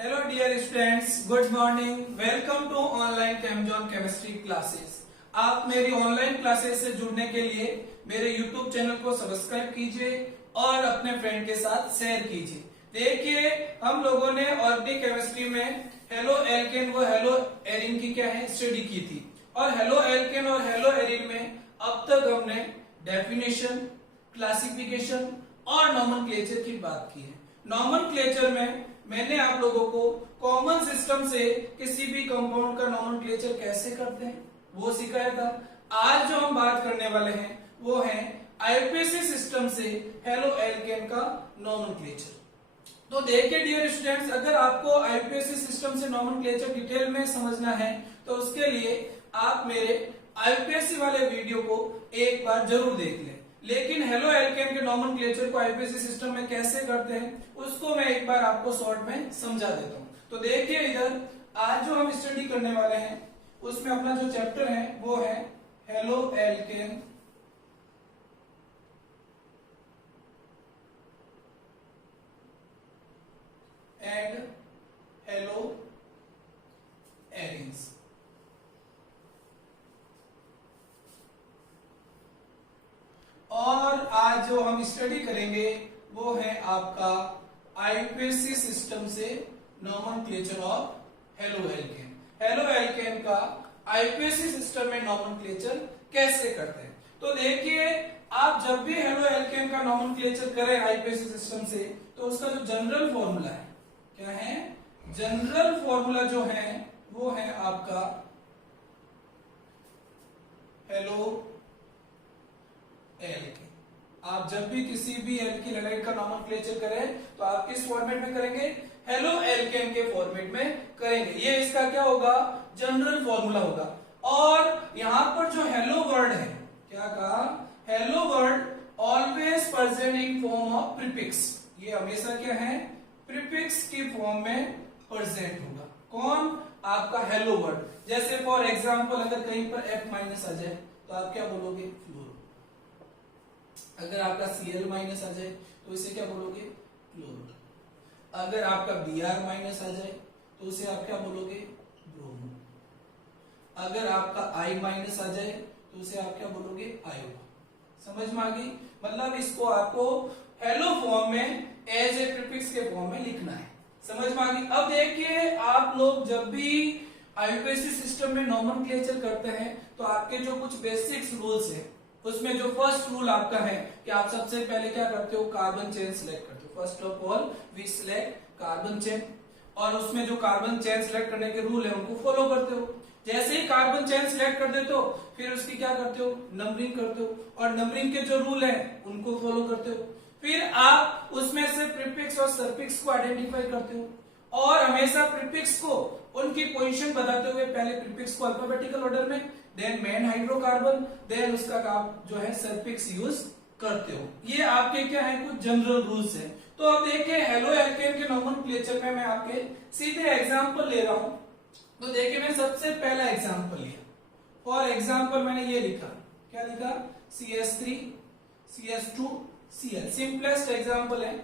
Hello dear students, good morning. Welcome to online Chemzone chemistry classes. आप मेरी online classes से जुड़ने के लिए मेरे यूट्यूब चैनल को सब्सक्राइब कीजिए और अपने फ्रेंड के साथ शेयर कीजिए। देखिए, हम लोगों ने ऑर्गेनिक केमिस्ट्री में हेलो एल्केन व हेलो एरिन की क्या है स्टडी की थी, और हेलो एल्केन और हेलो एरिन में अब तक हमने डेफिनेशन, क्लासिफिकेशन और नॉमेनक्लेचर की बात की है। नॉमेनक्लेचर में मैंने आप लोगों को कॉमन सिस्टम से किसी भी कंपाउंड का नॉमेनक्लेचर कैसे करते हैं वो सिखाया था। आज जो हम बात करने वाले हैं वो है आईयूपीएसी सिस्टम से हेलो एल्केन का नॉमेनक्लेचर। तो देखिए डियर स्टूडेंट्स, अगर आपको आईयूपीएसी सिस्टम से नॉमेनक्लेचर डिटेल में समझना है तो उसके लिए आप मेरे आईयूपीएसी वाले वीडियो को एक बार जरूर देख लें। लेकिन हेलो एल्केन के नॉमेनक्लेचर को आईयूपीएसी सिस्टम में कैसे करते हैं उसको मैं एक बार आपको शॉर्ट में समझा देता हूं। तो देखिए, इधर आज जो हम स्टडी करने वाले हैं उसमें अपना जो चैप्टर है वो है halo alkane and hello arenes. और आज जो हम स्टडी करेंगे वो है आपका आईयूपीएसी सिस्टम से nomenclature of halo alkane. Halo alkane का आईयूपीएसी सिस्टम में नॉमेनक्लेचर कैसे करते हैं। तो देखिए, आप जब भी हेलो एल्केन का नॉमेनक्लेचर करें आईयूपीएसी सिस्टम से तो उसका जो जनरल फॉर्मूला है क्या है, जनरल फॉर्मूला जो है वो है आपका हेलो एल्केन। आप जब भी किसी भी एल्किल हैलाइड का नॉमेनक्लेचर करें तो आप किस फॉर्मेट में करेंगे, हेलो एल्केन के फॉर्मेट में करेंगे। ये इसका क्या होगा, जनरल फॉर्मूला होगा। और यहां पर जो हेलो वर्ड है, क्या कहा, hello word always present in form of prefix. ये हमेशा क्या है, प्रीफिक्स की फॉर्म में प्रेजेंट होगा। कौन, आपका हेलो वर्ड। जैसे फॉर एग्जांपल अगर कहीं पर F माइनस आ जाए तो आप क्या बोलोगे, फ्लोरो। अगर आपका Cl माइनस आ जाए तो इसे क्या बोलोगे, क्लोरो। अगर आपका Br माइनस आ जाए तो उसे आप क्या बोलोगे, ब्रोमो। अगर आपका I माइनस आ जाए तो उसे आप क्या बोलोगे, आयो। समझ में आ गई। मतलब इसको आपको हेलो फॉर्म में एज ए प्रीफिक्स के फॉर्म में लिखना है। समझ में आ गई। अब देखिए, आप लोग जब भी आईयूपीएसी सिस्टम में नॉमेनक्लेचर करते हैं तो आपके जो कुछ बेसिक्स रूल्स है उसमें जो फर्स्ट रूल आपका है कि आप सबसे पहले क्या करते हो, कार्बन चेन सिलेक्ट करते हो। First of all we select carbon chain, और उसमें जो कार्बन चेन सिलेक्ट करने के रूल है उनको फॉलो करते हो। जैसे ही कार्बन चेन सिलेक्ट कर देते हो फिर उसकी क्या करते हो, नंबरिंग करते हो, और नंबरिंग के जो रूल है उनको फॉलो करते हो। फिर आप उसमें से प्रीफिक्स और सफिक्स को आइडेंटिफाई करते हो, और हमेशा प्रीफिक्स को उनकी पोजीशन बताते हुए पहले प्रीफिक्स को अल्फाबेटिकल ऑर्डर में, देन मेन हाइड्रोकार्बन, देन उसका आप जो है सफिक्स यूज करते हो। ये आपके क्या है, कुछ जनरल रूल्स हैं। तो अब देखिए, हेलो एल्केन के नॉमेनक्लेचर में मैं आपके सीधे एग्जांपल ले रहा हूं। तो देखिए, मैं सबसे पहला एग्जांपल लिया। फॉर एग्जांपल मैंने ये लिखा, क्या लिखा, CH3 CH2 Cl। Simplest example है।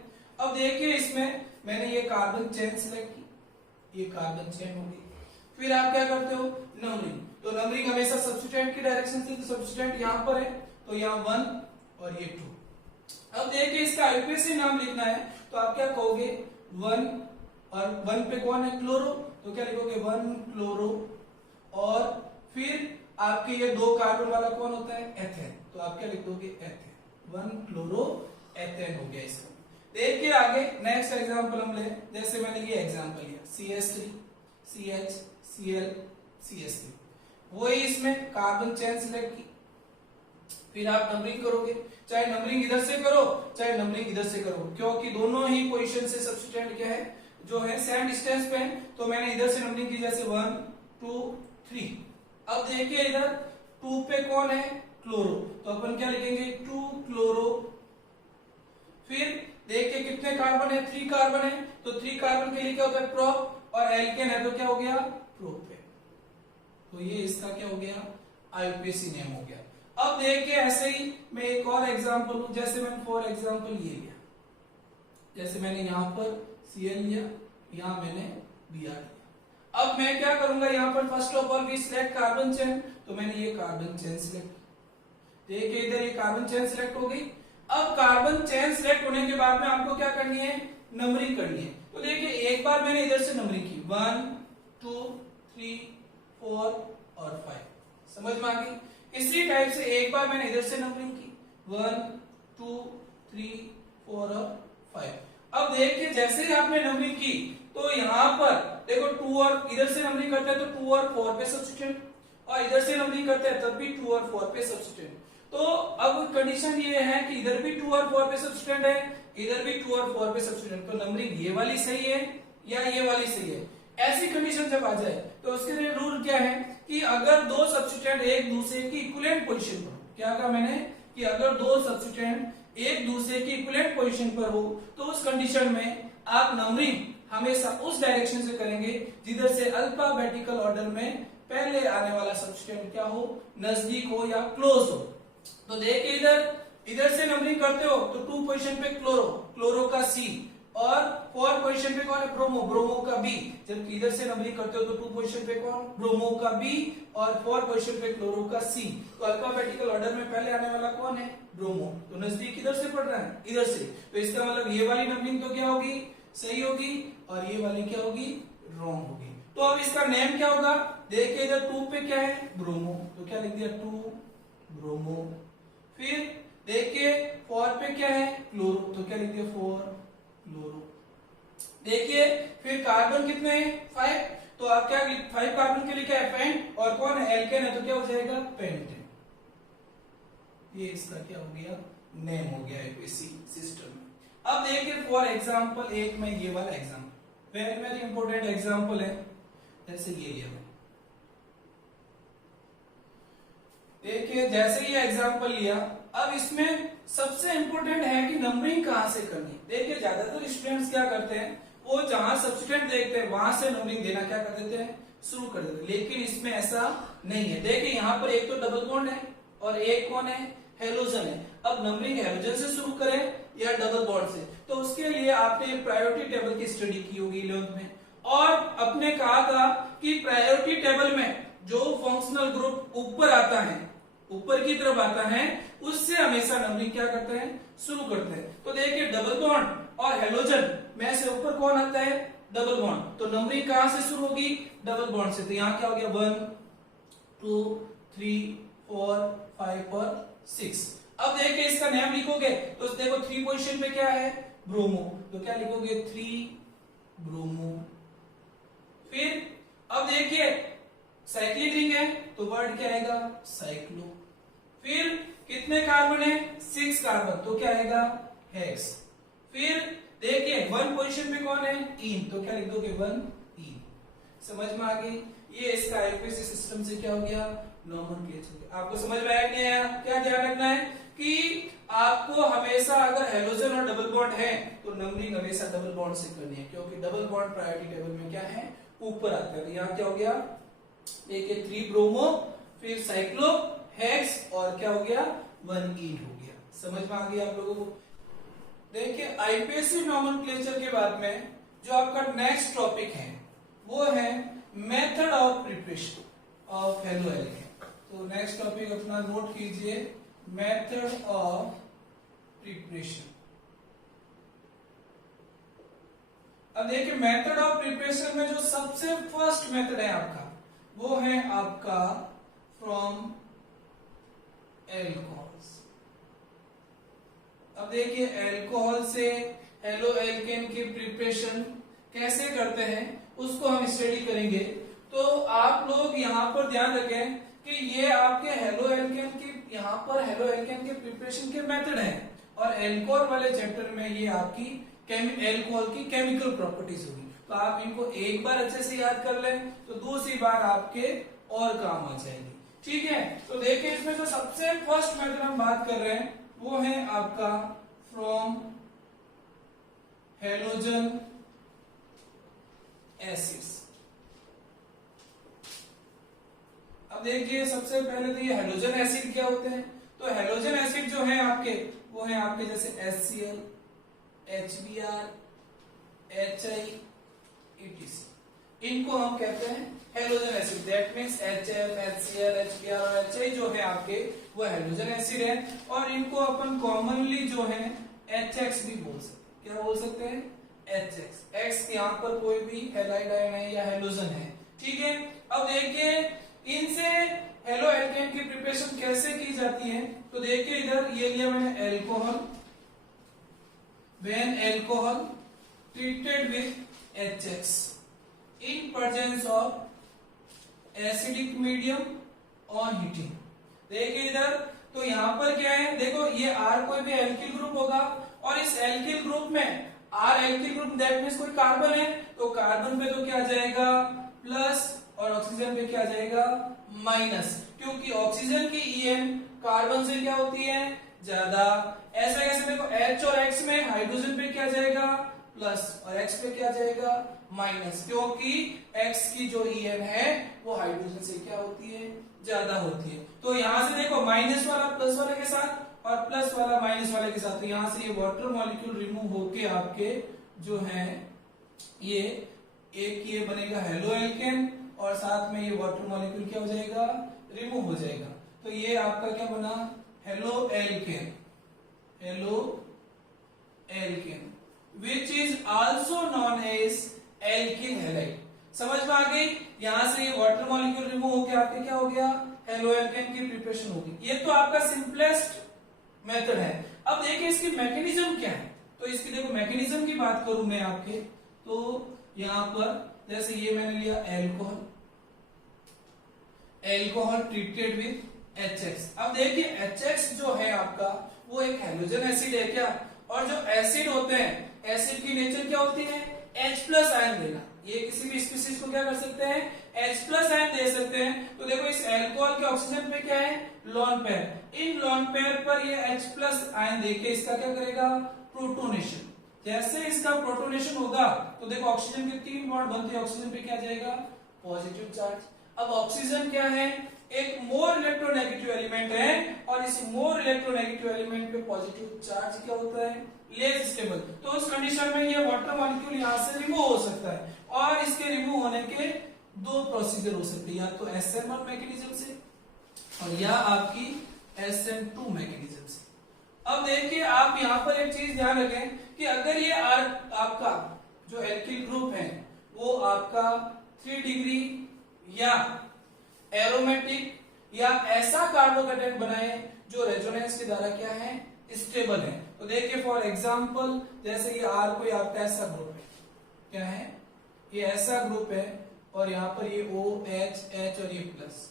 अब देखिए, इसमें मैंने ये कार्बन चेन सिलेक्ट की, ये कार्बन चेन होगी। फिर आप क्या करते हो, नंबरिंग। तो नंबरिंग हमेशा सब्स्टिट्यूएंट की डायरेक्शन से, तो सब्स्टिट्यूएंट यहां पर है तो यहाँ 1 और ये 2। अब देखिए, इसका आईयूपीएसी नाम लिखना है तो आप क्या कहोगे, 1, और 1 पे कौन है, क्लोरो, तो क्या लिखोगे 1 क्लोरो। और फिर आपके ये 2 कार्बन वाला कौन होता है, एथेन, तो आप क्या लिखोगे, एथेन, 1 क्लोरो एथेन हो गया इसका। देखिए आगे नेक्स्ट एग्जांपल हम ले, जैसे मैंने ये एग्जांपल लिया, CH3 CH Cl CH3। वही इसमें कार्बन चेन सिलेक्ट की, फिर आप नंबरिंग करोगे, चाहे नंबरिंग इधर से करो चाहे नंबरिंग इधर से करो, क्योंकि दोनों ही पोजीशन से सब्स्टिट्यूएंट क्या है, जो है सेम डिस्टेंस पे है। तो मैंने इधर से नंबरिंग की, जैसे 1 2 3। अब देखिए, इधर 2 पे कौन है, क्लोरो, तो अपन क्या लिखेंगे, 2 क्लोरो। फिर देखिए कितने कार्बन है, 3 कार्बन है, तो 3 कार्बन के लिए क्या होता है, प्रोप, और एल्केन है तो क्या हो गया, प्रोपेन। तो ये इसका क्या हो गया, आईयूपीएसी नेम हो गया। अब देखिए, ऐसे ही मैं एक और एग्जांपल लूं, जैसे मैंने फॉर एग्जांपल ये लिया, जैसे मैंने यहां पर Cl लिया, यहां मैंने Br दिया। अब मैं क्या करूंगा, यहां पर first of all we select carbon chain, तो मैंने ये कार्बन चेन सिलेक्ट, देखिए इधर ये कार्बन चेन सिलेक्ट हो गई। अब कार्बन चेन सिलेक्ट होने के बाद में आपको क्या करनी है, नंबरिंग करनी है। तो देखिए एक बार मैंने इधर से नंबरिंग की 1 2 3 4 और 5, समझ में आ गई। इसी टाइप से एक बार मैंने इधर से नंबरिंग की 1 2 3 4 और 5। अब देखिए जैसे ही आपने नंबरिंग की तो यहाँ पर देखो 2 और इधर से नंबरिंग करते हैं तो 2 और 4 पे सब्स्टिट्यूट, और इधर से नंबरिंग करते हैं तब भी 2 और 4 पे सब्स्टिट्यूट। तो अब कंडीशन ये है कि इधर भी 2 और 4 पे सब्स्टिट्यूट है, इधर भी 2 और 4 पे सब्स्टिट्यूट, तो नंबरिंग ये वाली सही है या ये वाली सही है। ऐसी कंडीशन जब आ जाए तो उसके लिए रूल क्या है कि अगर दो सब्स्टिट्यूट एक दूसरे की इक्विवेलेंट पोजीशन पर, क्या कहा मैंने कि अगर दो सब्स्टिट्यूट एक दूसरे की इक्विवेलेंट पोजीशन पर हो तो उस कंडीशन में आप नंबरिंग हमेशा उस डायरेक्शन से करेंगे जिधर से अल्फाबेटिकल ऑर्डर में पहले आने वाला सब्स्टिट्यूट क्या हो, नजदीक हो या क्लोज हो। तो देखिए इधर से नंबरिंग करते हो तो 2 पोजीशन पे क्लोरो का C, और 4 पोजीशन पे कौन है, ब्रोमो का B। जबकि इधर से नंबरिंग करते हो तो 2 पोजीशन पे कौन, ब्रोमो का B, और 4 पोजीशन पे क्लोरो का C। तो अल्फाबेटिकल ऑर्डर में पहले आने वाला कौन है, ब्रोमो। तो नजदीक इधर से पड़ रहा है, इधर से, तो इसका मतलब ये वाली नंबरिंग तो क्या होगी, सही होगी, और ये वाली क्या होगी, रॉन्ग होगी। तो अब इसका नेम क्या होगा, देखिए इधर 2 पे क्या है, ब्रोमो, तो क्या लिख दिया 2 ब्रोमो। फिर देखिए 4 पे क्या है, क्लोरो, तो क्या लिख दिया 4 क्लोरो। देखिए फिर कार्बन कितने हैं, 5, तो आप क्या 5 कार्बन के लिए क्या है, पेंट, और कौन है, एल्केन है, तो क्या हो जाएगा, पेंटेन। ये इसका क्या हो गया, नेम हो गया इसी सिस्टम में। अब देखिए फॉर एग्जांपल एक में ये वाला example very very important example है, जैसे ये लिया मैंने। देखिए जैसे ये एग्जांपल लिया, अब इसमें सबसे इंपॉर्टेंट है कि नंबरिंग कहां से करनी। देखिए ज्यादातर स्टूडेंट्स क्या करते हैं, वो जहां सब्स्टिट्यूट देखते हैं वहां से नंबरिंग देना क्या कर देते हैं, शुरू कर देते हैं, लेकिन इसमें ऐसा नहीं है। देखिए यहाँ पर एक तो डबल बॉन्ड है और एक कौन है, हेलोजन है। अब नंबरिंग हेलोजन से शुरू करें या डबल बॉन्ड से, तो उसके लिए आपने प्रायोरिटी टेबल की स्टडी की होगी 11th में, और अपने कहा था कि प्रायोरिटी टेबल में जो फंक्शनल ग्रुप ऊपर आता है, ऊपर की तरफ आता है, उससे हमेशा नंबरिंग क्या करते हैं, शुरू करते हैं। तो देखिए डबल बॉन्ड और हेलोजन में से ऊपर कौन आता है, डबल बॉन्ड, तो नंबरिंग कहां से शुरू होगी, डबल बॉन्ड से। तो यहाँ क्या हो गया 1 2 3 4 5 और 6। अब देखिए इसका नेम लिखोगे तो देखो 3 पोजीशन पे क्या है, ब्रोमो, तो क्या लिखोगे 3 ब्रोमो। फिर अब देखिए साइक्लिक रिंग है तो वर्ड क्या आएगा, साइक्लो। फिर कितने कार्बन है, 6 कार्बन, तो क्या आएगा, हेक्स। फिर देखिए 1 पोजीशन पे कौन है, इन, तो क्या लिख दोगे 1 इन। समझ में आ गई, ये इसका आईपीसी सिस्टम से क्या हो गया, नोमेनक्लेचर। आपको समझ में आया कि नहीं आया, क्या ध्यान रखना है कि आपको हमेशा अगर हेलोजन और डबल बॉन्ड है तो नंबरिंग हमेशा डबल बॉन्ड से करनी है, क्योंकि डबल बॉन्ड प्रायोरिटी टेबल में क्या है, ऊपर आता है। तो यहाँ क्या हो गया, देखिए 3 ब्रोमो, फिर साइक्लो, हेक्स, और क्या हो गया 1 इन हो गया। समझ में आ गया आप लोगों को। देखिए आईपीएससी नोमेनक्लेचर के बाद में जो आपका नेक्स्ट टॉपिक है वो है method of preparation of halo alkane. तो नेक्स्ट टॉपिक अपना नोट कीजिए, मेथड ऑफ प्रिपरेशन। अब देखिए मेथड ऑफ प्रिपरेशन में जो सबसे फर्स्ट मेथड है आपका वो है आपका फ्रॉम एल्कोहल्स। अब देखिए एल्कोहल से हेलो एल्केन की प्रिपरेशन कैसे करते हैं उसको हम स्टडी करेंगे। तो आप लोग यहाँ पर ध्यान रखें कि ये आपके हेलो एल्केन की, यहाँ पर हेलो एल्केन के प्रिपरेशन के मेथड हैं, और एल्कोहल वाले चैप्टर में ये आपकी एल्कोहल की केमिकल प्रॉपर्टीज होगी। तो आप इनको एक बार अच्छे से याद कर लें तो दूसरी बार आपके और काम आ जाएगी, ठीक है। तो देखिए इसमें जो सबसे फर्स्ट मेथड हम बात कर रहे हैं वो है आपका फ्रॉम हेलोजन एसिड्स। अब देखिए सबसे पहले तो ये हेलोजन एसिड क्या होते हैं, तो हेलोजन एसिड जो है आपके वो है आपके जैसे HCl, HBr, HI, etc। इनको हम कहते हैं halogen acid. That means HF, HCl, HBr और HI जो है आपके वो हेलोजन एसिड है। और इनको अपन कॉमनली जो है HX भी बोल सकते हैं। क्या बोल सकते हैं? HX। X यहाँ पर कोई भी हैलाइड आयन है या हेलोजन है, ठीक है। अब देखिए इनसे हेलो एल्केन की प्रिपरेशन कैसे की जाती है। तो देखिए इधर ये लिया मैंने alcohol. When alcohol treated with HX in presence of acidic medium on heating। देखिए इधर तो यहाँ पर क्या है, देखो ये R कोई भी एल्किल ग्रुप होगा और इस एल्किल ग्रुप में R alkyl group that means कोई कार्बन है, तो कार्बन पे तो क्या आ जाएगा प्लस और ऑक्सीजन पे क्या आ जाएगा माइनस, क्योंकि ऑक्सीजन की EN कार्बन से क्या होती है ज्यादा। ऐसा कैसे, देखो H और X में हाइड्रोजन पे क्या जाएगा प्लस और X पे क्या जाएगा माइनस, क्योंकि X की जो EN है वो हाइड्रोजन से क्या होती है ज्यादा होती है। तो यहां से देखो माइनस वाला प्लस वाले के साथ और प्लस वाला माइनस वाले के साथ, तो यहां से ये वाटर मॉलिक्यूल रिमूव होके आपके जो है ये एक ये बनेगा हेलो एल्केन और साथ में ये वाटर मॉलिक्यूल क्या हो जाएगा रिमूव हो जाएगा। तो ये आपका क्या बना halo alkane. Halo alkane which is also known as alkyl halide। समझ में आ गई। यहां से ये वाटर मॉलिक्यूल रिमूव होकर आपके क्या हो गया हेलो एल्केन की प्रिपरेशन होगी। ये तो आपका सिंपलेस्ट मेथड है। अब देखिए इसकी मैकेनिज्म क्या है। तो इसकी देखो मैकेनिज्म की बात करूं मैं आपके, तो यहां पर जैसे ये मैंने लिया alcohol, alcohol treated with HX। अब देखिए HX जो है आपका वो एक हेलोजन एसिड है क्या, और जो एसिड होते हैं एसिड की नेचर क्या होती है H प्लस आयन देना। ये किसी भी स्पीशीज को क्या कर सकते हैं H प्लस आयन दे सकते हैं। तो देखो इस अल्कोहल के ऑक्सीजन पे क्या है लोन पेयर। इन लोन पेयर पर ये H प्लस आयन देके इसका क्या करेगा प्रोटोनेशन। जैसे इसका प्रोटोनेशन होगा तो देखो ऑक्सीजन के 3 बॉन्ड बनते हैं, ऑक्सीजन पे क्या जाएगा पॉजिटिव चार्ज। अब ऑक्सीजन क्या है एक मोर इलेक्ट्रोनेगेटिव एलिमेंट है और इस मोर इलेक्ट्रोनेगेटिव एलिमेंट पे पॉजिटिव चार्ज क्या होता है लेस स्टेबल। तो उस कंडीशन में ये वाटर मॉलिक्यूल यहां से रिमूव हो सकता है और इसके रिमूव होने के 2 प्रोसीजर हो सकते हैं, या तो SN1 मैकेनिज्म से और या आपकी SN2 मैकेनिज्म से। अब देखिए आप यहां पर एक चीज ध्यान रखें कि अगर ये आपका जो एल्किल ग्रुप है वो आपका 3 डिग्री या एरोमेटिक या ऐसा कार्बोकेटाइन बनाए जो रेजोनेंस के द्वारा क्या है स्टेबल है। तो देखिए फॉर एग्जांपल जैसे ये R कोई आपका ऐसा ग्रुप है, क्या है ये ऐसा ग्रुप है और यहाँ पर ये OH H और ये प्लस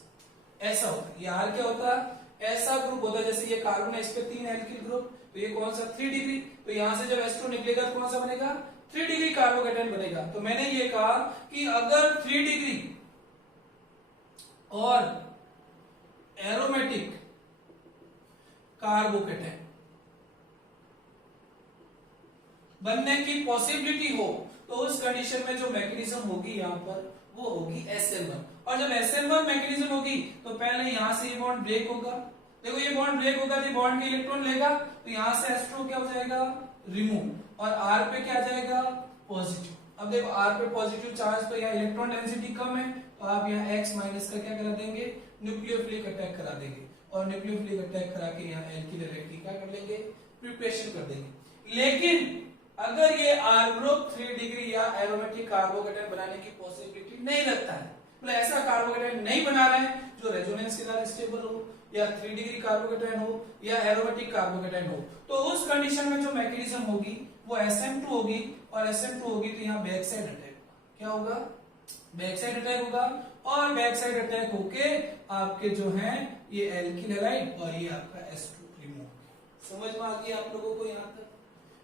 ऐसा होता है। ये R क्या होता है ऐसा ग्रुप होता है। जैसे ये कार्बन है इस पे 3 एल्किल ग्रुप, तो ये कौन सा 3 डिग्री, तो यहां से जब H2 निकलेगा तो कौन सा बनेगा 3 डिग्री कार्बोकेटाइन बनेगा। तो मैंने ये कहा कि अगर 3 डिग्री और एरोमेटिक कार्बोकेटाइन बनने की पॉसिबिलिटी हो तो उस कंडीशन में जो मैकेनिज्म होगी यहां पर वो होगी SN1। और जब SN1 मैकेनिज्म होगी तो पहले यहां से ये बॉन्ड ब्रेक होगा। देखो ये बॉन्ड ब्रेक होगा तो बॉन्ड के इलेक्ट्रॉन लेगा तो यहां से H2 क्या हो जाएगा रिमूव और R पे क्या आ जाएगा पॉजिटिव। अब देखो R पे पॉजिटिव चार्ज तो यहाँ इलेक्ट्रॉन डेंसिटी कम है तो आप यहाँ X माइनस का क्या करा देंगे न्यूक्लियोफिलिक अटैक करा देंगे और न्यूक्लियोफिलिक अटैक करा के यहाँ एल्किल हैलाइड की क्या कर लेंगे प्रिपरेशन कर देंगे। लेकिन अगर ये R ग्रुप 3 डिग्री या एरोमेटिक कार्बोकेटाइन बनाने की पॉसिबिलिटी नहीं रखता है, मतलब ऐसा कार्बोकेटाइन नहीं बना रहा है जो रेजोनेंस के द्वारा स्टेबल हो या 3 डिग्री कार्बोकेटाइन हो या एरोमेटिक कार्बोकेटाइन हो, तो उस कंडीशन में जो मैकेनिज्म होगी वो SM2 होगी और SM2 होगी तो यहाँ बैक साइड अटैक क्या होगा बैक साइड अटैक होगा और बैक साइड अटैक होके आपके जो है ये एल्किल हैलाइड और ये आपका S2 रिमूव। समझ में आ गया आप लोगों को यहाँ तक,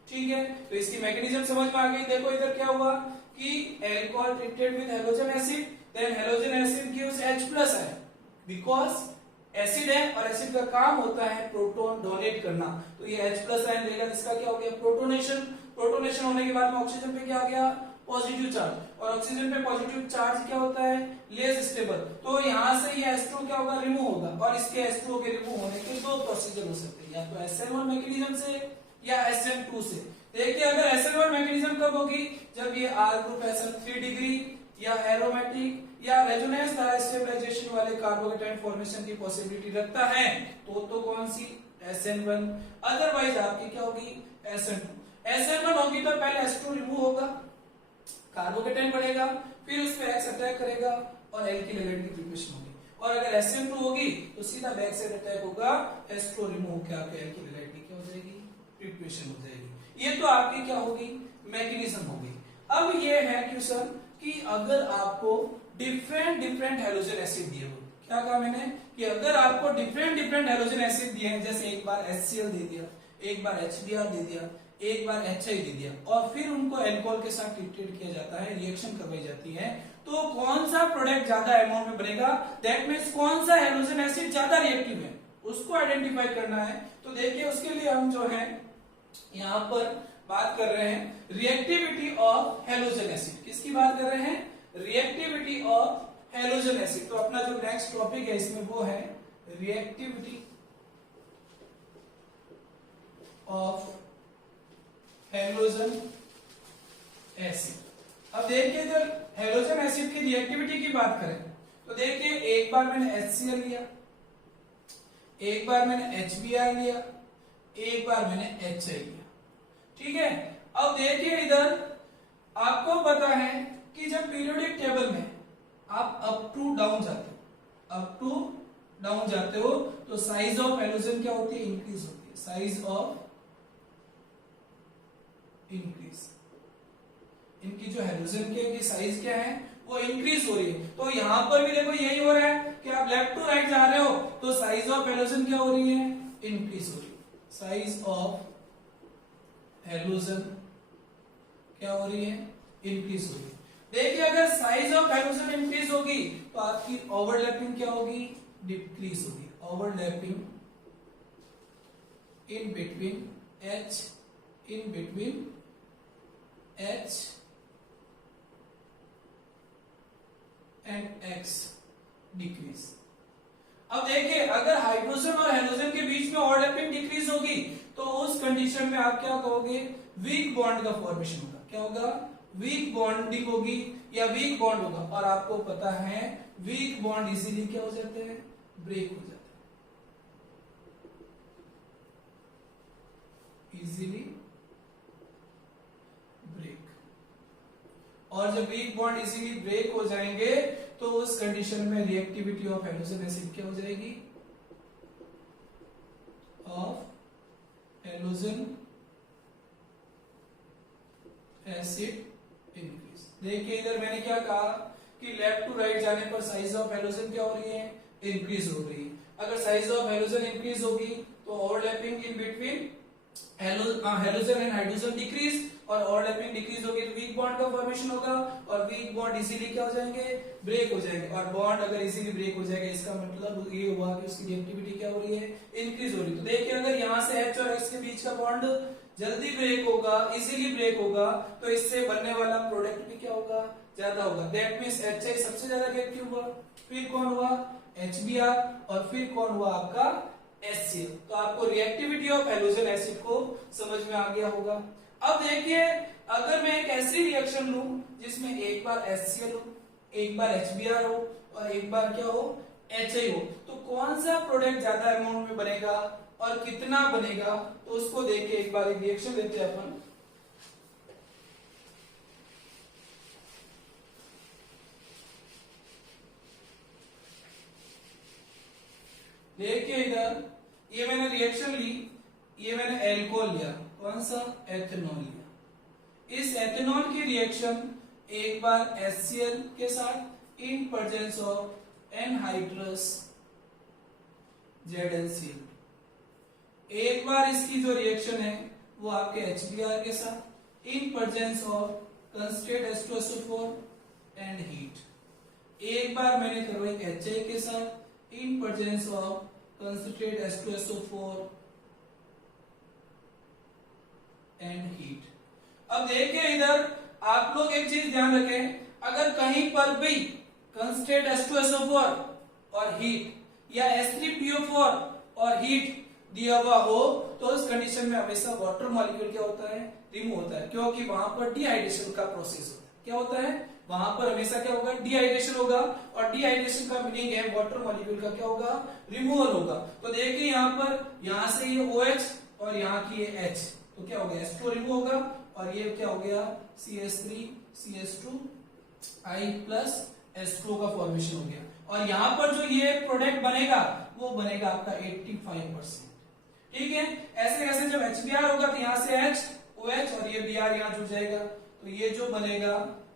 ठीक है। तो इसकी मैकेनिज्म समझ में आ गई। देखो इधर क्या हुआ कि alcohol treated with halogen acid, then halogen acid gives H plus ion because acid है और एसिड का काम होता है प्रोटॉन डोनेट करना, तो ये H प्लस आयन देगा जिसका क्या हो गया प्रोटोनेशन। प्रोटोनेशन होने के बाद में ऑक्सीजन पे क्या आ गया पॉजिटिव चार्ज और ऑक्सीजन पे पॉजिटिव चार्ज क्या होता है लेस स्टेबल, तो यहां से ये H2 क्या होगा रिमूव होगा और इसके H2 के रिमूव होने के 2 प्रोसीजर हो सकते हैं, या तो SN1 मैकेनिज्म से या SN2 से। देखिए अगर SN1 मैकेनिज्म कब होगी, जब ये R ग्रुप SN3 डिग्री या एरोमेटिक या रेजोनेंस द्वारा स्टेबलाइजेशन वाले कार्बोकेटाइन फॉर्मेशन की पॉसिबिलिटी रखता है तो कौन सी, SN1। अदरवाइज आपकी क्या होगी, SN2। SN1 होगी तो पहले H2 रिमूव होगा, कार्बोकेटाइन बढ़ेगा, फिर उस पे X अटैक करेगा और एल्किल हैलाइड की प्रिपरेशन होगी। और अगर SN2 होगी तो सीधा बैक साइड अटैक होगा, H2 रिमूव होकर आपके एल्किल हैलाइड की क्या हो जाएगी, प्रिपरेशन हो जाएगी। ये तो आपकी क्या होगी, मैकेनिज्म होगी। अब ये है क्वेश्चन कि अगर आपको डिफरेंट हैलोजन एसिड दिए हो, क्या कहा मैंने कि अगर आपको डिफरेंट हैलोजन एसिड दिए हैं, जैसे एक बार HCl दे दिया, एक बार HBr दे दिया, एक बार HI दे दिया और फिर उनको अल्कोहल के साथ ट्रीटेड किया जाता है, रिएक्शन करवाई जाती है, तो कौन सा प्रोडक्ट ज्यादा अमाउंट में बनेगा, दैट मींस कौन सा हैलोजन एसिड ज्यादा रिएक्टिव है, उसको आइडेंटिफाई करना है। तो देखिए उसके लिए हम जो है यहाँ पर बात कर रहे हैं रिएक्टिविटी ऑफ हैलोजन एसिड। किसकी बात कर रहे हैं, रिएक्टिविटी ऑफ हैलोजन एसिड। तो अपना जो नेक्स्ट टॉपिक है इसमें वो है रिएक्टिविटी ऑफ हैलोजन एसिड। अब देखिए जब हैलोजन एसिड की रिएक्टिविटी की बात करें तो देखिए एक बार मैंने HCl लिया, एक बार मैंने HBr लिया, एक बार मैंने HI लिया, ठीक है। अब देखिए इधर आपको पता है कि जब पीरियोडिक टेबल में आप अप टू डाउन जाते हो तो साइज ऑफ हैलोजन क्या होती है, इंक्रीज होती है, साइज ऑफ इंक्रीज, इनकी जो हैलोजन की साइज क्या है वो इंक्रीज हो रही है। तो यहां पर भी देखो यही हो रहा है कि आप लेफ्ट टू राइट जा रहे हो तो साइज ऑफ हैलोजन क्या हो रही है, इंक्रीज हो रही है, साइज ऑफ हैलोजन क्या हो रही है, इंक्रीज हो रही है। देखिए अगर साइज ऑफ हैलोजन इंक्रीज होगी तो आपकी ओवरलैपिंग क्या होगी, डिक्रीज होगी, overlapping in between H and X decrease. अब देखिए अगर हाइड्रोजन और हैलोजन के बीच में ओवरलैपिंग डिक्रीज होगी तो उस कंडीशन में आप क्या कहोगे, वीक बॉन्ड का फॉर्मेशन होगा, क्या होगा, वीक बॉन्डिंग होगी या वीक बॉन्ड होगा। और आपको पता है वीक बॉन्ड इजीली क्या हो जाते हैं, ब्रेक हो जाते हैं, इजीली ब्रेक। और जब वीक बॉन्ड इजीली ब्रेक हो जाएंगे तो उस कंडीशन में रिएक्टिविटी ऑफ हैलोजन एसिड क्या हो जाएगी, ऑफ हैलोजन एसिड इंक्रीज। देखिए इधर मैंने क्या कहा कि लेफ्ट टू राइट जाने पर साइज ऑफ हैलोजन क्या हो रही है, इंक्रीज हो रही है। अगर साइज ऑफ हैलोजन इंक्रीज होगी तो overlapping in between halogen and hydrogen decrease, और ओवरलैपिंग डिक्रीज होगी तो वीक बॉन्ड का फॉर्मेशन होगा और वीक बॉन्ड इजीली क्या हो जाएंगे, ब्रेक हो जाएंगे। और बॉन्ड अगर इजीली ब्रेक हो जाएगा इसका मतलब ये हुआ कि उसकी रिएक्टिविटी क्या हो रही है, इंक्रीज हो रही है। तो देखिए अगर यहाँ से H और X के बीच का बॉन्ड जल्दी ब्रेक होगा, इजीली ब्रेक होगा, तो इससे बनने वाला प्रोडक्ट भी क्या होगा, ज्यादा होगा। दैट मींस HI सबसे ज्यादा रिएक्टिव हुआ, फिर कौन हुआ, HBr, और फिर कौन हुआ आपका HCl। तो आपको रिएक्टिविटी ऑफ हैलोजन एसिड को समझ में आ गया होगा। अब देखिए अगर मैं एक ऐसी रिएक्शन लूं जिसमें एक बार HCl हो, एक बार HBr हो और एक बार क्या हो, HI हो, तो कौन सा प्रोडक्ट ज्यादा अमाउंट में बनेगा और कितना बनेगा, तो उसको देख के एक बार एक रिएक्शन लेते हैं अपन। देखिए इधर ये मैंने रिएक्शन ली, ये मैंने एल्कोहल लिया, कौन सा, एथेनॉल लिया। इस एथेनॉल की रिएक्शन एक बार HCl के साथ इन प्रेजेंस ऑफ एनहाइड्रस ZnCl, एक बार इसकी जो रिएक्शन है वो आपके HBr के साथ इन presence of concentrate H2SO4 and heat. एक बार मैंने करवाई HI के साथ इन presence of concentrate H2SO4 and heat. अब देखिए इधर आप लोग एक चीज ध्यान रखें, अगर कहीं पर भी कंसंट्रेट H2SO4 और हीट या H3PO4 और हीट दिया हुआ हो तो उस कंडीशन में हमेशा वाटर मॉलिक्यूल क्या होता है, रिमूव होता है, क्योंकि वहां पर डिहाइड्रेशन का प्रोसेस होता है। क्या होता है वहां पर हमेशा क्या होगा, डिहाइड्रेशन होगा, और डिहाइड्रेशन का मीनिंग है वाटर मॉलिक्यूल का क्या होगा, रिमूवल होगा। तो देखिए यहाँ पर, यहाँ से ये OH और यहाँ की ये H, तो क्या हो गया, H2 रिमूव होगा, और ये क्या हो गया CH3 CH2I प्लस H2 का फॉर्मेशन हो गया। और यहाँ पर जो ये प्रोडक्ट बनेगा वो बनेगा आपका 85%। ठीक है, ऐसे कैसे, जब HBr होगा तो यहाँ से H OH और ये Br यहाँ जुड़ जाएगा, तो ये जो बनेगा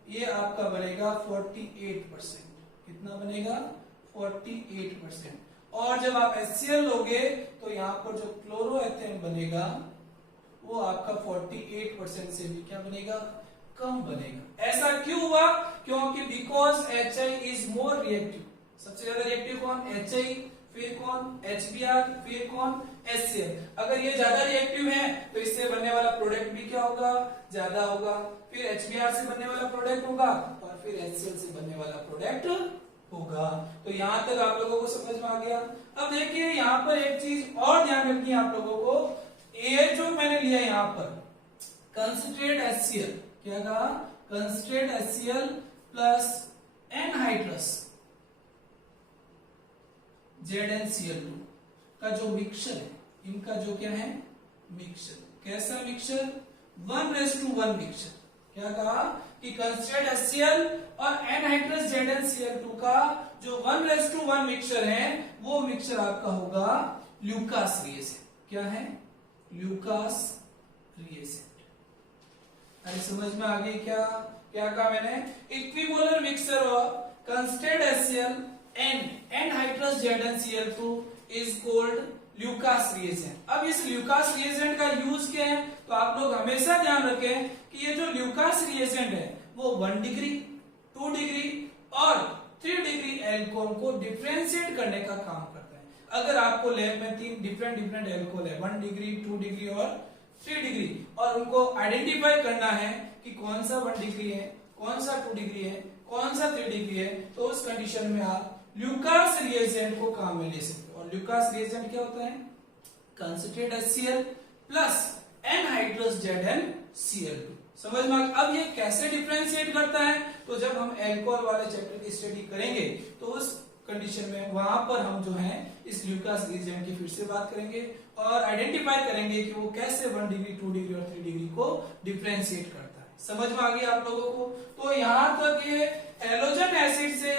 ये आपका बनेगा 48%। कितना बनेगा, 48%। और जब आप HCl लोगे तो यहाँ पर जो क्लोरोएथेन बनेगा वो आपका 48% से भी क्या बनेगा, कम बनेगा। ऐसा क्यों हुआ, क्योंकि because HI is more reactive. सबसे ज्यादा रिएक्टिव कौन, HI, फिर कौन, HBr, फिर कौन, HCl। अगर ये ज्यादा रिएक्टिव है तो इससे बनने वाला प्रोडक्ट भी क्या होगा, ज्यादा होगा, फिर HBr से बनने वाला प्रोडक्ट होगा, और फिर HCl से बनने वाला प्रोडक्ट होगा। तो यहां तक आप लोगों को समझ में आ गया। अब देखिए यहाँ पर एक चीज और ध्यान रखनी है आप लोगों को, ये जो मैंने लिया यहाँ पर कंसंट्रेट HCl, क्या कहा, concentrate HCl plus anhydrous ZnCl2 का जो मिक्सचर है, इनका जो क्या है मिक्सचर, कैसा मिक्सचर, 1:1 मिक्सचर। क्या कहा कि कंसंट्रेट HCl और एनहाइड्रस ZnCl2 का जो 1:1 मिक्सचर है वो मिक्सचर आपका होगा ल्यूकास रिएजेंट। क्या है, ल्यूकास रिएजेंट। अरे समझ में आ गई क्या, क्या कहा मैंने, equimolar mixture of concentrate HCl and anhydrous ZnCl2 is called Lucas reagent. अब इस ल्यूकास रिएजेंट का यूज क्या है, तो आप लोग हमेशा ध्यान रखें कि ये जो ल्यूकास रिएजेंट है वो 1 डिग्री, 2 डिग्री और 3 डिग्री एल्कोहल को डिफरेंशिएट करने का काम करता है। अगर आपको लैब में 3 डिफरेंट एल्कोहल है, 1 डिग्री, 2 डिग्री और 3 डिग्री, और उनको आइडेंटिफाई करना है कि कौन सा 1 डिग्री है, कौन सा 2 डिग्री है, कौन सा 3 डिग्री है, तो उस कंडीशन में आप ल्यूकास रिएजेंट को काम में ले सकते हो। और ल्यूकास रिएजेंट क्या होता है, concentrate HCl plus anhydrous ZnCl2। समझ में, अब ये कैसे डिफरेंशिएट करता है, तो जब हम अल्कोहल वाले चैप्टर की स्टडी करेंगे तो उस कंडीशन में वहां पर हम जो है इस ल्यूकास रिएजेंट की फिर से बात करेंगे और आइडेंटिफाई करेंगे कि वो कैसे 1 डिग्री, 2 डिग्री और 3 डिग्री को डिफरेंशिएट करता है। समझ में आ गया आप लोगों को। तो यहां तक ये हैलोजन एसिड से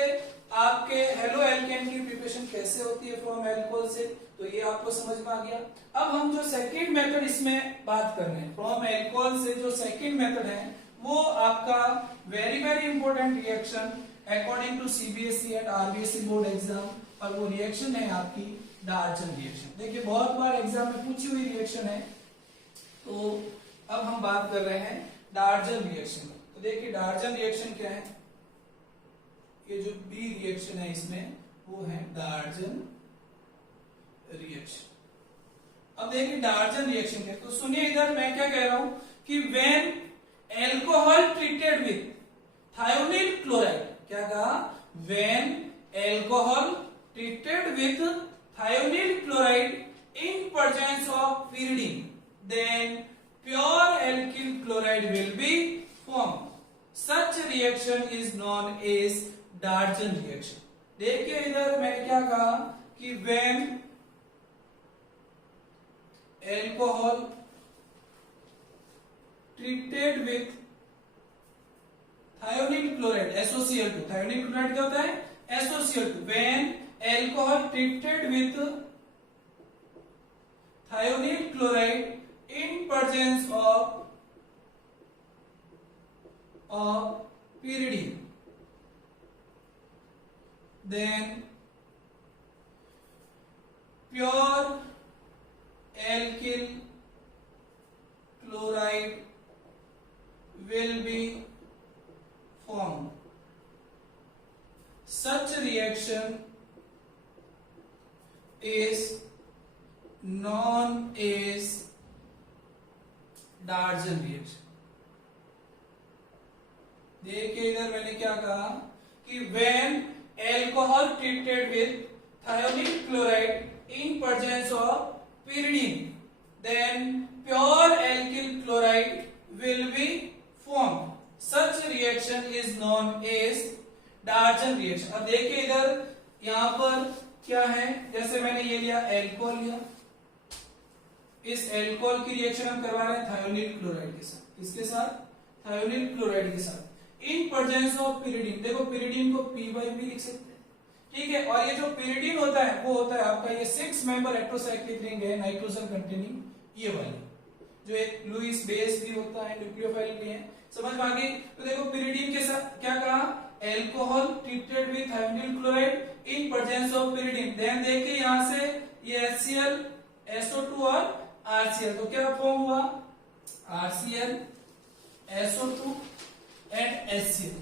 आपके हेलो एल्केन की प्रिपरेशन कैसे होती है फ्रॉम अल्कोहल से, तो ये आपको समझ में आ गया। अब हम जो सेकंड मेथड इसमें बात कर रहे हैं, फ्रॉम अल्कोहल से जो सेकंड मेथड है वो आपका very important reaction according to CBSE and RBSE board exam, और वो रिएक्शन है आपकी डार्जन रिएक्शन। देखिए बहुत बार एग्जाम में पूछी हुई रिएक्शन है। तो अब हम बात कर रहे हैं डार्जन रिएक्शन। तो देखिए डार्जन रिएक्शन क्या है, ये जो बी रिएक्शन है इसमें वो है डार्जन रिएक्शन। अब देखिए डार्जन रिएक्शन क्या है, तो सुनिए इधर मैं क्या कह रहा हूं कि when alcohol treated with thionyl chloride, क्या कहा, when alcohol treated with thionyl chloride in presence of pyridine, then pure alkyl chloride will be formed. Such reaction is known as डार्जन reaction. देखिए इधर मैंने क्या कहा कि when alcohol treated with thionyl chloride SOCl2, thionyl chloride क्या होता है, SOCl2, when alcohol treated with thionyl chloride in presence of pyridine, then pure alkyl chloride will be formed. Such reaction is known as डार्जन reaction. देखिए इधर मैंने क्या कहा कि when alcohol treated with thionyl chloride in presence of pyridine, then pure alkyl chloride will be formed. Such reaction is known as डार्जन reaction. अब देखिए इधर यहां पर क्या है, जैसे मैंने ये लिया एल्कोहल लिया, इस एल्कोहल की रिएक्शन हम करवा रहे हैं थायोनिल क्लोराइड के साथ। किसके साथ? थायोनिल क्लोराइड के साथ इन प्रेजेंस ऑफ पिरिडीन। देखो पिरिडीन को पी वाई भी लिख सकते हैं, ठीक है। और ये जो पिरिडीन होता है वो होता है आपका ये 6 मेंबर हेटेरोसाइक्लिक रिंग है नाइट्रोजन कंटेनिंग, ये वाली जो एक लुईस बेस भी होता है, न्यूक्लियोफाइल भी है। समझ में आ गई? तो देखो पिरिडीन के साथ क्या कहा, alcohol treated with thionyl chloride in presence of pyridine. Then देखिए यहां से ये HCl, SO2 और RCl, तो क्या फॉर्म हुआ, RCl, SO2 एंड HCl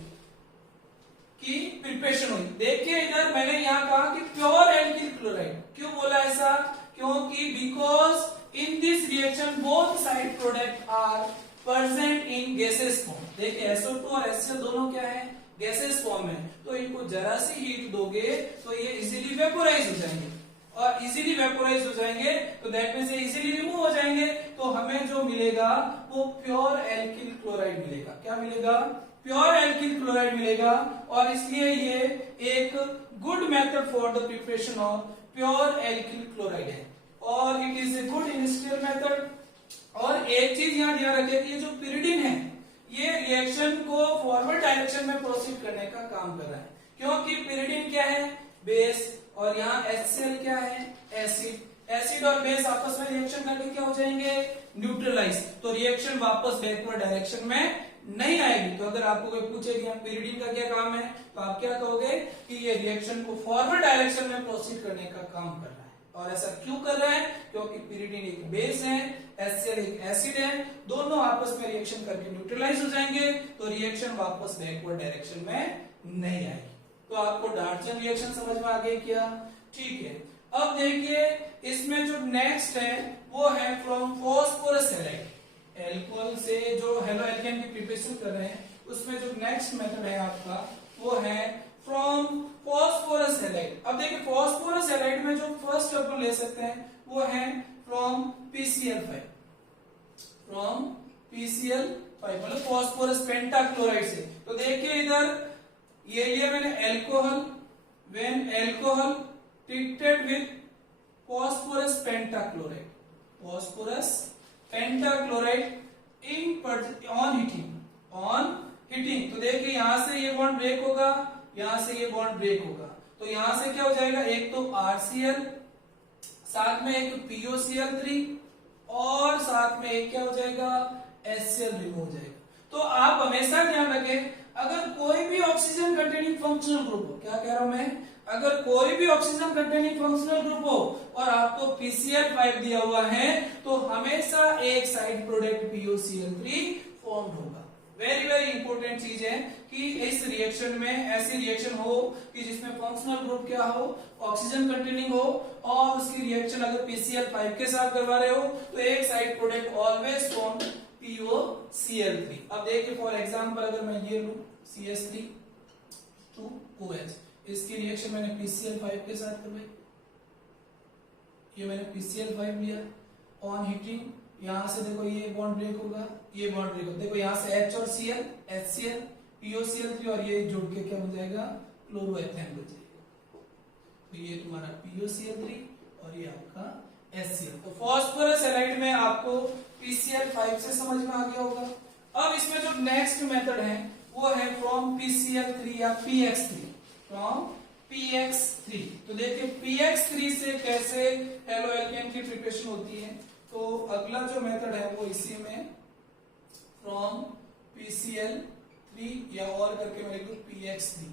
की प्रिपरेशन हुई। देखिए इधर मैंने यहां कहा कि प्योर एल्किल क्लोराइड, क्यों बोला ऐसा, क्योंकि because in this reaction both side product are present in gases form. देखिए SO2 और HCl दोनों क्या है, गैसेस फॉर्म है, तो इनको जरा सी हीट दोगे तो ये इजीली वेपोराइज हो जाएंगे, और इजीली वेपोराइज हो जाएंगे तो दैट मींस इजीली रिमूव हो जाएंगे, तो हमें जो मिलेगा वो प्योर एल्किल क्लोराइड मिलेगा। क्या मिलेगा? प्योर एल्किल क्लोराइड मिलेगा। और इसलिए ये एक good method for the preparation of pure alkyl chloride है, और it is a good industrial method. और एक चीज यहाँ ध्यान रखिए कि ये जो पिरिडीन है ये रिएक्शन को फॉरवर्ड डायरेक्शन में प्रोसीड करने का काम कर रहा है, क्योंकि पिरिडीन क्या है, बेस, और यहाँ HCl क्या है, एसिड। एसिड और बेस आपस में रिएक्शन करके क्या हो जाएंगे, न्यूट्रलाइज, तो रिएक्शन वापस बैकवर्ड डायरेक्शन में नहीं आएगी। तो अगर आपको कोई पूछे कि पिरिडीन का क्या काम है, तो आप क्या कहोगे कि ये रिएक्शन को फॉरवर्ड डायरेक्शन में प्रोसीड करने का काम कर रहा है। और ऐसा क्यों कर रहा है, क्योंकि पिरिडीन एक बेस है, HCl एक एसिड है, दोनों आपस में रिएक्शन करके न्यूट्रलाइज हो जाएंगे, तो रिएक्शन वापस बैकवर्ड डायरेक्शन में नहीं आएगी। तो आपको डार्जन रिएक्शन समझ में आ गई क्या? ठीक है। अब देखिए इसमें जो नेक्स्ट है वो है फ्रॉम फॉस्फोरस हैलाइड। एल्कोहल से जो हेलो एल्केन की प्रिपरेशन कर रहे हैं उसमें जो नेक्स्ट मेथड है आपका वो है फ्रॉम फॉस्फोरस हैलाइड। अब देखिए फॉस्फोरस हैलाइड में जो फर्स्ट अपन ले सकते हैं वो है फ्रॉम PCl5, फ्रॉम PCl5 मतलब फॉस्फोरस पेंटाक्लोराइड से। तो देखिए इधर ये लिया मैंने alcohol, when alcohol treated with phosphorus pentachloride, phosphorus pentachloride in on heating, तो देखिए यहां से ये बॉन्ड ब्रेक होगा, यहां से ये बॉन्ड ब्रेक होगा, तो यहां से क्या हो जाएगा, एक तो RCl, साथ में एक POCl3 और साथ में एक क्या हो जाएगा, HCl रिमूव हो जाएगा। तो आप हमेशा ध्यान रखें अगर कोई भी ऑक्सीजन कंटेनिंग फंक्शनल ग्रुप हो, क्या कह रहा हूं मैं, अगर कोई भी ऑक्सीजन कंटेनिंग फंक्शनल ग्रुप हो और आपको PCl5 दिया हुआ है तो हमेशा एक साइड प्रोडक्ट POCl3 फॉर्म होगा। वेरी वेरी इंपॉर्टेंट चीज है कि इस रिएक्शन में ऐसी रिएक्शन हो कि जिसमें फंक्शनल ग्रुप क्या हो, ऑक्सीजन कंटेनिंग हो, और उसकी रिएक्शन अगर PCl5 के साथ करवा रहे हो तो एक side product always form POCl3। अब देखिए फॉर एग्जांपल अगर मैं ये लूं CH3 इसकी रिएक्शन मैंने PCl5 के साथ करवाई, ये मैंने PCl5 लिया, ऑन हीटिंग यहां से देखो ये बॉन्ड ब्रेक होगा, ये बॉन्ड ब्रेक होगा, देखो यहां से H और Cl, HCl, POCl3 और ये जोड़ के क्या बन जाएगा, क्लोरोएथेन बन जाएगा। तो ये तुम्हारा POCl3 और ये आपका HCl। तो फॉस्फोरस हैलाइड में आपको PCl5 से समझ में आ गया होगा। अब इसमें जो नेक्स्ट मेथड है वो है फ्रॉम PCl3 या PX3, फ्रॉम PX3। तो देखिए PX3 से कैसे हेलो एल्केन की प्रिपरेशन होती है, तो अगला जो मेथड है वो इसी में फ्रॉम PCl3 या और करके मेरे को PX3।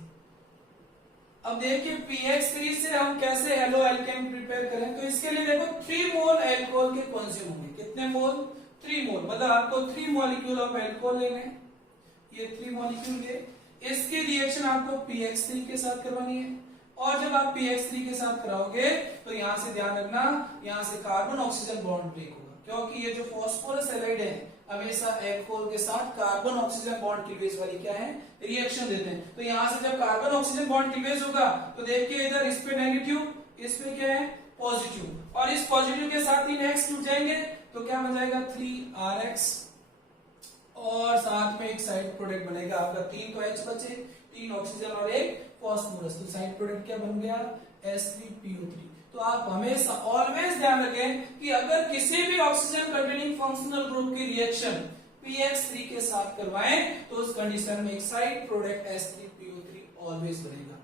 अब देखिए PX3 से हम कैसे हेलो एल्केन प्रिपेयर करें, तो इसके लिए देखो 3 मोल एल्कोहल के कंज्यूम होंगे। कितने मोल? 3 मोल, मतलब आपको 3 मॉलिक्यूल ऑफ एल्कोहल लेने, ये 3 मॉलिक्यूल लिए, इसकी रिएक्शन आपको PX3 के साथ करवानी है। और जब आप PX3 के साथ कराओगे तो यहां से ध्यान रखना, यहां से कार्बन ऑक्सीजन बॉन्ड ब्रेक होगा, क्योंकि ये जो फॉस्फोरस हैलाइड है हमेशा एल्कोहल के साथ कार्बन ऑक्सीजन बॉन्ड क्लीवेज वाली क्या है, रिएक्शन देते हैं। तो यहां से जब कार्बन ऑक्सीजन बॉन्ड क्लीवेज होगा तो देखिए इधर इस पे नेगेटिव, इस पे क्या है, पॉजिटिव, और इस पॉजिटिव के साथ ही नेक्स्ट जुड़ जाएंगे, तो क्या बन जाएगा 3RX और साथ में एक साइड प्रोडक्ट बनेगा आपका 3 तो H बचे, 3 ऑक्सीजन और एक फॉस्फोरस, तो साइड प्रोडक्ट क्या बन गया H3PO3। तो आप हमेशा ऑलवेज ध्यान रखें कि अगर किसी भी ऑक्सीजन कंटेनिंग फंक्शनल ग्रुप की रिएक्शन PX3 के साथ करवाएं तो उस कंडीशन में एक साइड प्रोडक्ट H3PO3 ऑलवेज बनेगा।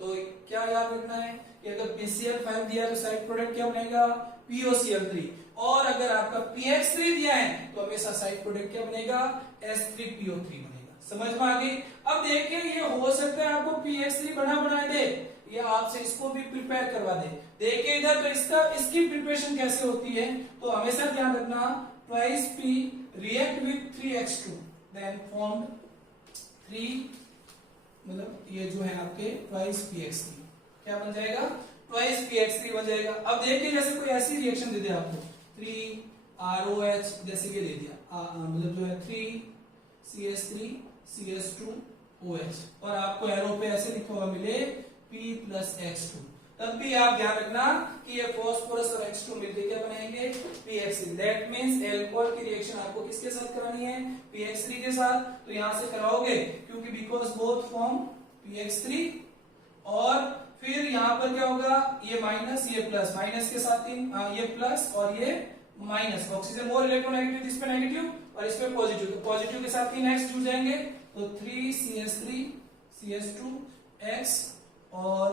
तो क्या याद रखना है कि अगर PCl5 दिया तो साइड प्रोडक्ट क्या बनेगा POCl3, और अगर आपका PX3 दिया है तो हमेशा साइड प्रोडक्ट क्या बनेगा H3PO3 बनेगा। समझ में आ गई। अब देखिए ये हो सकता है आपको PX3 बना दे, ये आपसे इसको भी प्रिपेयर करवा दे। देखिए इधर तो इसकी प्रिपरेशन कैसे होती है, तो हमेशा ध्यान रखना twice P react with 3H2 then formed 3 मतलब ये जो है आपके ट्वाइस PX3 क्या बन जाएगा ट्वाइस PX3 बन जाएगा। अब देखिए जैसे कोई ऐसी रिएक्शन दे दे आपको 3ROH जैसे ये दे दिया मतलब जो है 3CH3 CH2OH और आपको एरो पे ऐसे लिखा हुआ मिले P+H2, तब भी आप ध्यान रखना कि ये फॉस्फोरस और H2 मिलकर क्या बनाएंगे PX3। दैट मींस एल्कोहल की रिएक्शन आपको किसके साथ करानी है PX3 के साथ, तो यहां से कराओगे क्योंकि बिकॉज बोथ फॉर्म PX3, और फिर यहां पर क्या होगा ये माइनस ये प्लस, माइनस के साथ ये प्लस और ये माइनस, ऑक्सीजन मोर इलेक्ट्रोनेगेटिव इस पे नेगेटिव और इस पे पॉजिटिव, तो पॉजिटिव के साथ 3x जुड़ जाएंगे तो 3CH3 CH2X और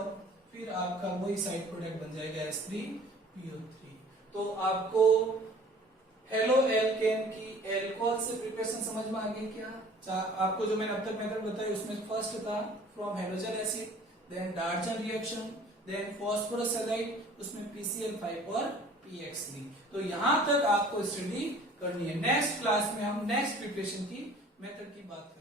फिर आपका वही साइड प्रोडक्ट बन जाएगा H3PO3। तो आपको हेलो एल्केन की एल्कोहल से प्रिपरेशन समझ में आ गई क्या। आपको जो मैंने अब तक मेथड बताई उसमें फर्स्ट था from halogen acid, then Darzens reaction, then phosphorus halide, उसमें PCl5 और PX3। तो यहां तक आपको स्टडी करनी है। नेक्स्ट क्लास में हम नेक्स्ट प्रिपरेशन की मेथड की बात करेंगे।